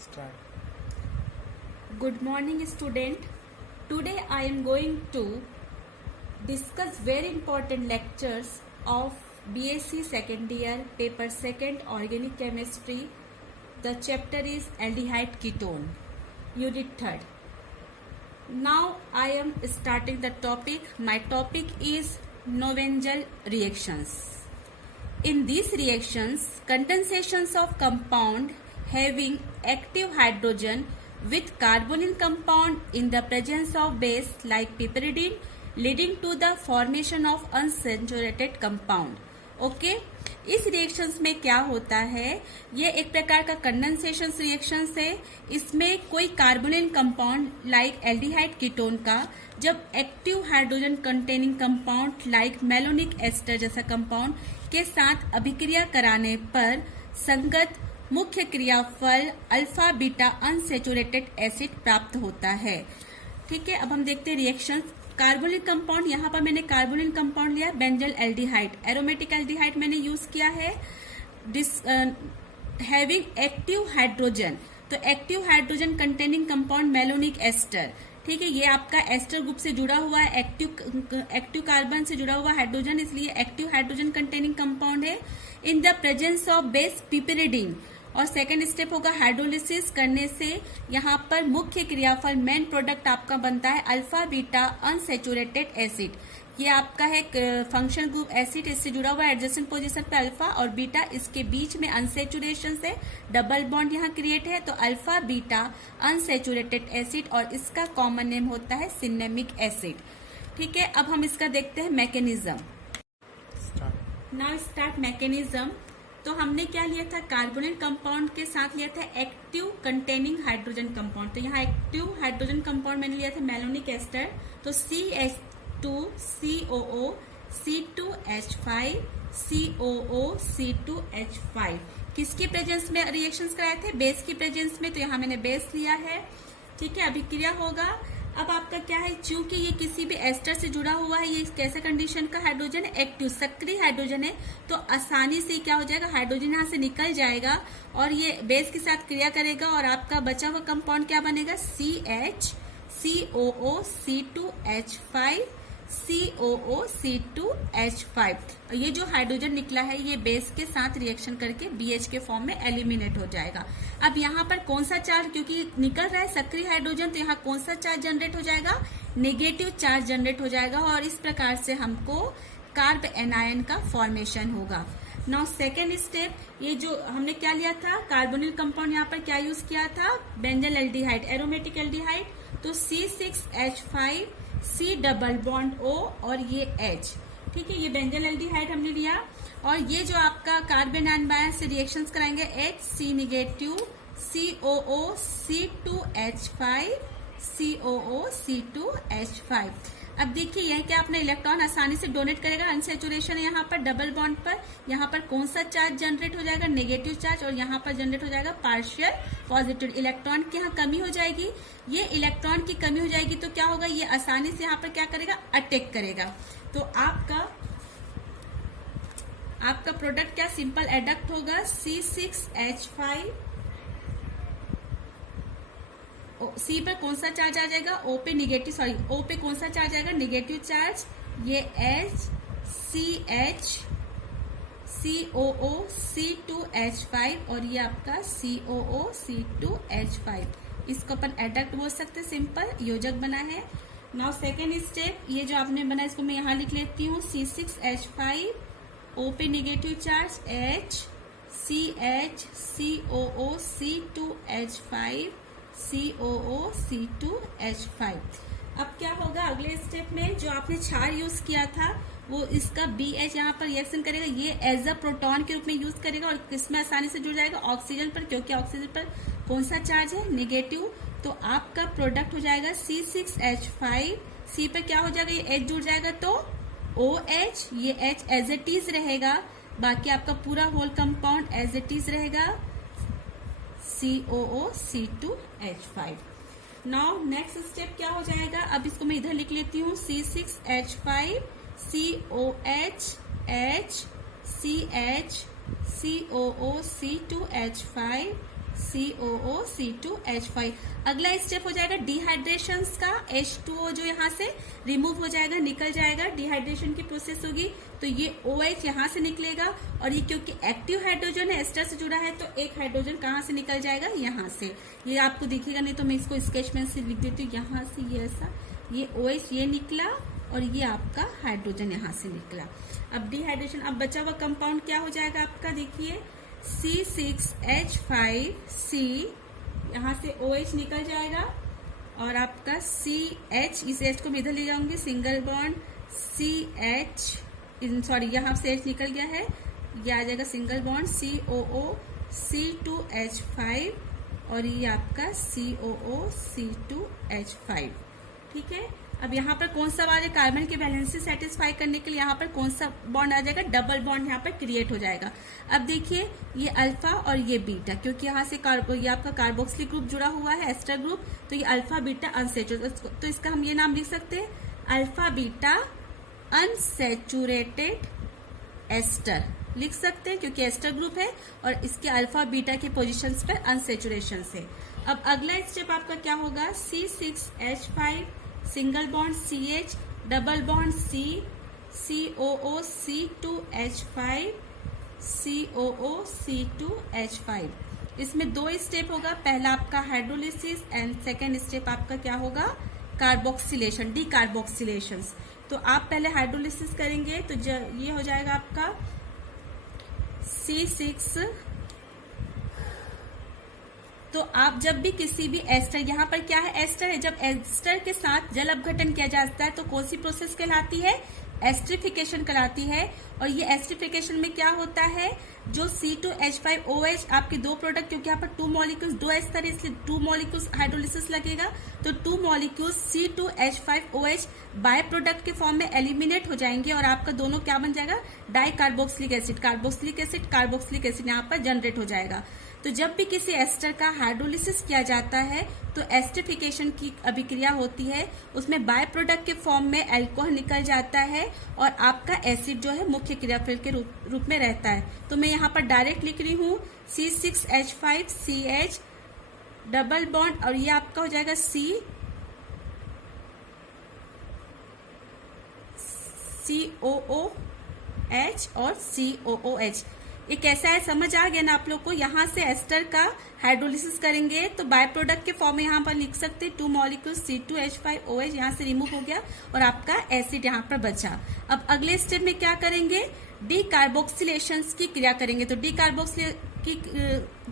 Start. Good morning, student. Today I am going to discuss very important lectures of BSc second year paper 2 organic chemistry. The chapter is aldehyde ketone, unit 3rd. Now I am starting the topic. My topic is Knoevenagel reactions. In these reactions, condensations of compound having active hydrogen with carbonyl compound in the presence of base like piperidine leading to the formation of unsaturated compound. Okay इस reactions में क्या होता है, ये एक प्रकार का condensation reactions है. इसमें कोई carbonyl compound like aldehyde ketone का जब active hydrogen containing compound like malonic ester जैसा कंपाउंड के साथ अभिक्रिया कराने पर संगत मुख्य क्रियाफल अल्फा बीटा अनसेचुरेटेड एसिड प्राप्त होता है. ठीक है, अब हम देखते हैं रिएक्शंस. कार्बोनिल कंपाउंड, यहाँ पर मैंने कार्बोनिल कंपाउंड लिया बेंजल एल्डिहाइड, एरोमेटिक एल्डिहाइड मैंने यूज किया है. हैविंग एक्टिव हाइड्रोजन, तो active hydrogen containing compound malonic ester. ठीक है, ये आपका एस्टर ग्रुप से जुड़ा हुआ है, एक्टिव कार्बन से जुड़ा हुआ हाइड्रोजन, इसलिए एक्टिव हाइड्रोजन कंटेनिंग कंपाउंड है. In the presence of base piperidine. और सेकेंड स्टेप होगा हाइड्रोलिसिस करने से यहाँ पर मुख्य क्रियाफल मेन प्रोडक्ट आपका बनता है अल्फा बीटा अनसेचुरेटेड एसिड. ये आपका है फंक्शन ग्रुप एसिड, इससे जुड़ा हुआ एडजेसेंट पोजीशन पे अल्फा और बीटा, इसके बीच में अनसेचुरेशन से डबल बॉन्ड यहाँ क्रिएट है, तो अल्फा बीटा अनसेचुरेटेड एसिड और इसका कॉमन नेम होता है सिनेमिक एसिड. ठीक है, अब हम इसका देखते हैं मैकेनिज्म. Now start mechanism. तो हमने क्या लिया था, कार्बोनिल कंपाउंड के साथ लिया था एक्टिव कंटेनिंग हाइड्रोजन कंपाउंड. तो यहाँ एक्टिव हाइड्रोजन कंपाउंड मैंने लिया था मेलोनिक एस्टर, तो CH2 COO C2H5 COO C2H5 किसके प्रेजेंस में रिएक्शंस कराए थे, बेस की प्रेजेंस में. तो यहाँ मैंने बेस लिया है. ठीक है, अभिक्रिया होगा. अब आपका क्या है, चूंकि ये किसी भी एस्टर से जुड़ा हुआ है, ये कैसा कंडीशन का हाइड्रोजन है, एक्टिव सक्रिय हाइड्रोजन है, तो आसानी से क्या हो जाएगा, हाइड्रोजन यहाँ से निकल जाएगा और ये बेस के साथ क्रिया करेगा और आपका बचा हुआ कंपाउंड क्या बनेगा, CH COO C2H5 COO C2H5. ये जो हाइड्रोजन निकला है ये बेस के साथ रिएक्शन करके BH के फॉर्म में एलिमिनेट हो जाएगा. अब यहाँ पर कौन सा चार्ज, क्योंकि निकल रहा है सक्रिय हाइड्रोजन, तो यहाँ कौन सा चार्ज जनरेट हो जाएगा, नेगेटिव चार्ज जनरेट हो जाएगा और इस प्रकार से हमको कार्ब एनायन का फॉर्मेशन होगा. नाउ सेकेंड स्टेप, ये जो हमने क्या लिया था, कार्बोनिल कंपाउंड यहाँ पर क्या यूज किया था, बेंजल एल्डिहाइड, एरोमेटिक एल्डिहाइड, तो C6H5 C double bond O और ये H. ठीक है, ये बेंजल एल्डिहाइड हमने लिया और ये जो आपका कार्बन एनायन से रिएक्शंस कराएंगे HC negative COO C2H5 COO C2H5. अब देखिए यह क्या अपना इलेक्ट्रॉन आसानी से डोनेट करेगा, अनसेचुरेशन है यहाँ पर डबल बॉन्ड पर. यहाँ पर कौन सा चार्ज जनरेट हो जाएगा, नेगेटिव चार्ज, और यहाँ पर जनरेट हो जाएगा पार्शियल पॉजिटिव. इलेक्ट्रॉन की यहाँ कमी हो जाएगी, ये इलेक्ट्रॉन की कमी हो जाएगी तो क्या होगा, ये आसानी से यहाँ पर क्या करेगा, अटैक करेगा. तो आपका प्रोडक्ट क्या सिंपल एडक्ट होगा, C6H5. C पर कौन सा चार्ज आ जाएगा, O पे निगेटिव, सॉरी O पे कौन सा चार्ज आएगा, निगेटिव चार्ज, ये H CH COO C2H5 और ये आपका COO C2H5. इसको अपन एडक्ट बोल सकते, सिंपल योजक बना है. नाउ सेकेंड स्टेप, ये जो आपने बना इसको मैं यहाँ लिख लेती हूँ, C6H5 O पे negative charge, H CH COO C2H5 COO C2H5. अब क्या होगा अगले स्टेप में, जो आपने क्षार यूज किया था वो इसका BH यहाँ पर रिएक्शन करेगा, ये एज अ प्रोटॉन के रूप में यूज करेगा और किसमें आसानी से जुड़ जाएगा, ऑक्सीजन पर, क्योंकि ऑक्सीजन पर कौन सा चार्ज है, नेगेटिव. तो आपका प्रोडक्ट हो जाएगा C6H5. C पे क्या हो जाएगा, ये H जुड़ जाएगा तो OH, ये H एज इट इज रहेगा, बाकी आपका पूरा whole compound as it is रहेगा, COO C2H5. Now next step क्या हो जाएगा, अब इसको मैं इधर लिख लेती हूँ, C6H5 COH H CH COO C2H5 COO(C2H5). अगला स्टेप हो जाएगा डिहाइड्रेशन का, H2O जो यहाँ से रिमूव हो जाएगा, निकल जाएगा, डिहाइड्रेशन की प्रोसेस होगी तो ये OH यहाँ से निकलेगा, और ये क्योंकि एक्टिव हाइड्रोजन है, एस्टर से जुड़ा है, तो एक हाइड्रोजन कहाँ से निकल जाएगा, यहाँ से। ये आपको दिखेगा नहीं तो मैं इसको स्केच पेन से लिख देती हूँ, यहाँ से ये ऐसा, ये OH ये निकला और ये आपका हाइड्रोजन यहाँ से निकला। अब डिहाइड्रेशन, अब बचा हुआ कंपाउंड क्या हो जाएगा आपका, देखिए C6H5C, यहाँ से OH निकल जाएगा और आपका CH, इस H को मैं इधर ले जाऊंगी, सिंगल बॉन्ड CH, सॉरी यहाँ से H निकल गया है, ये आ जाएगा सिंगल बॉन्ड COOC2H5 और ये आपका COOC2H5। ठीक है, अब यहाँ पर कौन सा वाले कार्बन के बैलेंस सेटिस्फाई करने के लिए यहाँ पर कौन सा बॉन्ड आ जाएगा, डबल बॉन्ड यहाँ पर क्रिएट हो जाएगा। अब देखिए ये अल्फा और ये बीटा, क्योंकि यहाँ से ये आपका कार्बोक्सिलिक ग्रुप जुड़ा हुआ है, एस्टर ग्रुप, तो ये अल्फा बीटा अनसेचुरेटेड, तो इसका हम ये नाम लिख सकते हैं अल्फा बीटा अनसेचुरेटेड एस्टर लिख सकते हैं, क्योंकि एस्टर ग्रुप है और इसके अल्फा बीटा के पोजीशंस पर अनसेचुरेशन से। अब अगला स्टेप आपका क्या होगा, C6H5 single bond CH double bond C COOC2H5 COOC2H5। इसमें दो स्टेप होगा, पहला आपका हाइड्रोलिसिस एंड सेकेंड स्टेप आपका क्या होगा, कार्बोक्सिलेशन, डीकार्बोक्सिलेशन। तो आप पहले हाइड्रोलिसिस करेंगे तो ये हो जाएगा आपका C6। तो आप जब भी किसी भी एस्टर, यहाँ पर क्या है, एस्टर है, जब एस्टर के साथ जल अपघटन किया जाता है तो कौन सी प्रोसेस कहलाती है, एस्ट्रिफिकेशन कहलाती है। और ये एस्ट्रिफिकेशन में क्या होता है, जो C2H5OH आपके दो प्रोडक्ट, क्योंकि यहाँ पर 2 मॉलिक्यूल्स, 2 एस्टर है इसलिए 2 मॉलिक्यूल्स हाइड्रोलिसिस लगेगा, तो 2 मॉलिक्यूल्स C2H5OH बाय प्रोडक्ट के फॉर्म में एलिमिनेट हो जाएंगे और आपका दोनों क्या बन जाएगा, di carboxylic acid, carboxylic acid, carboxylic acid यहाँ पर जनरेट हो जाएगा। तो जब भी किसी एस्टर का हाइड्रोलिसिस किया जाता है तो एस्टरिफिकेशन की अभिक्रिया होती है, उसमें बाय प्रोडक्ट के फॉर्म में अल्कोहल निकल जाता है और आपका एसिड जो है मुख्य क्रियाफल के रूप में रहता है। तो मैं यहाँ पर डायरेक्ट लिख रही हूँ C6H5CH डबल बॉन्ड और ये आपका हो जाएगा COOH और COOH। ये कैसा है समझ आ गया ना आप लोग को। यहाँ से एस्टर का हाइड्रोलिसिस करेंगे तो बाय प्रोडक्ट के फॉर्म में यहाँ पर लिख सकते हैं 2 मॉलिक्यूल C2H5OH, यहाँ से रिमूव हो गया और आपका एसिड यहाँ पर बचा। अब अगले स्टेप में क्या करेंगे, डीकार्बोक्सिलेशन की क्रिया करेंगे। तो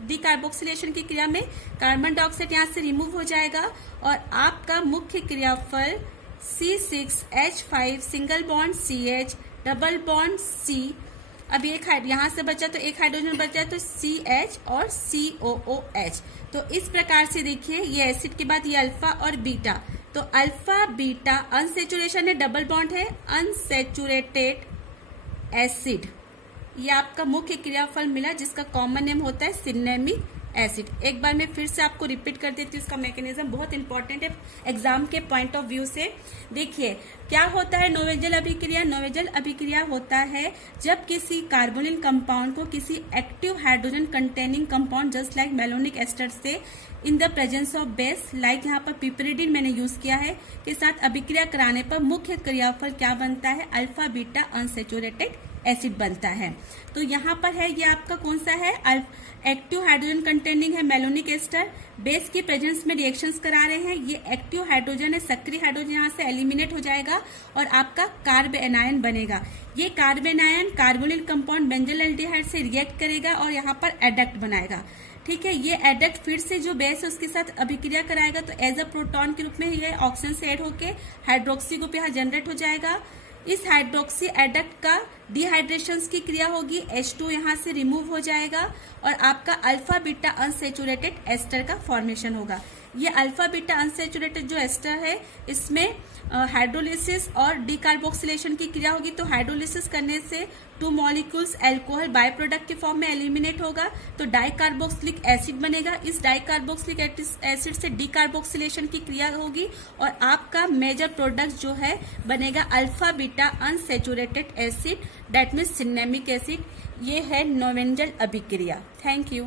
डीकार्बोक्सिलेशन की क्रिया में कार्बन डाइऑक्साइड यहाँ से रिमूव हो जाएगा और आपका मुख्य क्रियाफल C6H5 single bond CH double bond C। अब एक यहाँ से बचा तो एक हाइड्रोजन बचा तो CH और COOH। तो इस प्रकार से देखिए ये एसिड के बाद ये अल्फा और बीटा, तो अल्फा बीटा अनसेचुरेशन है, डबल बॉन्ड है, अनसेचुरेटेड एसिड, ये आपका मुख्य क्रियाफल मिला जिसका कॉमन नेम होता है सिनेमिक एसिड। एक बार मैं फिर से आपको रिपीट कर देती हूँ, इसका मैकेनिज्म बहुत इंपॉर्टेंट है एग्जाम के पॉइंट ऑफ व्यू से। देखिए क्या होता है नोवेजल अभिक्रिया, नोवेजल अभिक्रिया होता है जब किसी कार्बोनिल कंपाउंड को किसी active hydrogen containing compound just like malonic ester से in the presence of base, like यहाँ पर पिपरिडिन मैंने यूज किया है, के साथ अभिक्रिया कराने पर मुख्य क्रियाफल क्या बनता है, अल्फा बीटा अनसेचुरेटेड एसिड बनता है। तो यहाँ पर है ये आपका कौन सा है, एक्टिव हाइड्रोजन कंटेनिंग है मेलोनिक एस्टर, बेस की प्रेजेंस में रिएक्शंस करा रहे हैं। ये एक्टिव हाइड्रोजन है, सक्रिय हाइड्रोजन यहाँ से एलिमिनेट हो जाएगा और आपका कार्ब एनायन बनेगा। ये carb anion carbonyl compound benzyl aldehyde से रिएक्ट करेगा और यहाँ पर एडक्ट बनाएगा। ठीक है, ये एडक्ट फिर से जो बेस है उसके साथ अभिक्रिया कराएगा, तो एज अ प्रोटॉन के रूप में ये ऑक्सीजन से ऐड होके हाइड्रोक्सी ग्रुप यहाँ जनरेट हो जाएगा। इस हाइड्रोक्सी एडक्ट का डिहाइड्रेशन की क्रिया होगी, H2 यहाँ से रिमूव हो जाएगा और आपका अल्फा बीटा अनसेचुरेटेड एस्टर का फॉर्मेशन होगा। ये अल्फा बीटा अनसेचुरेटेड जो एस्टर है इसमें हाइड्रोलिसिस और डीकार्बोक्सिलेशन की क्रिया होगी। तो हाइड्रोलिसिस करने से 2 मॉलिक्यूल्स अल्कोहल बाय प्रोडक्ट के फॉर्म में एलिमिनेट होगा तो डाइकार्बोक्सिलिक एसिड बनेगा। इस डाइकार्बोक्सिलिक एसिड से डीकार्बोक्सिलेशन की क्रिया होगी और आपका मेजर प्रोडक्ट जो है बनेगा alpha beta unsaturated acid, that means cinnamic acid. ये है नोवेंजल अभिक्रिया। Thank you.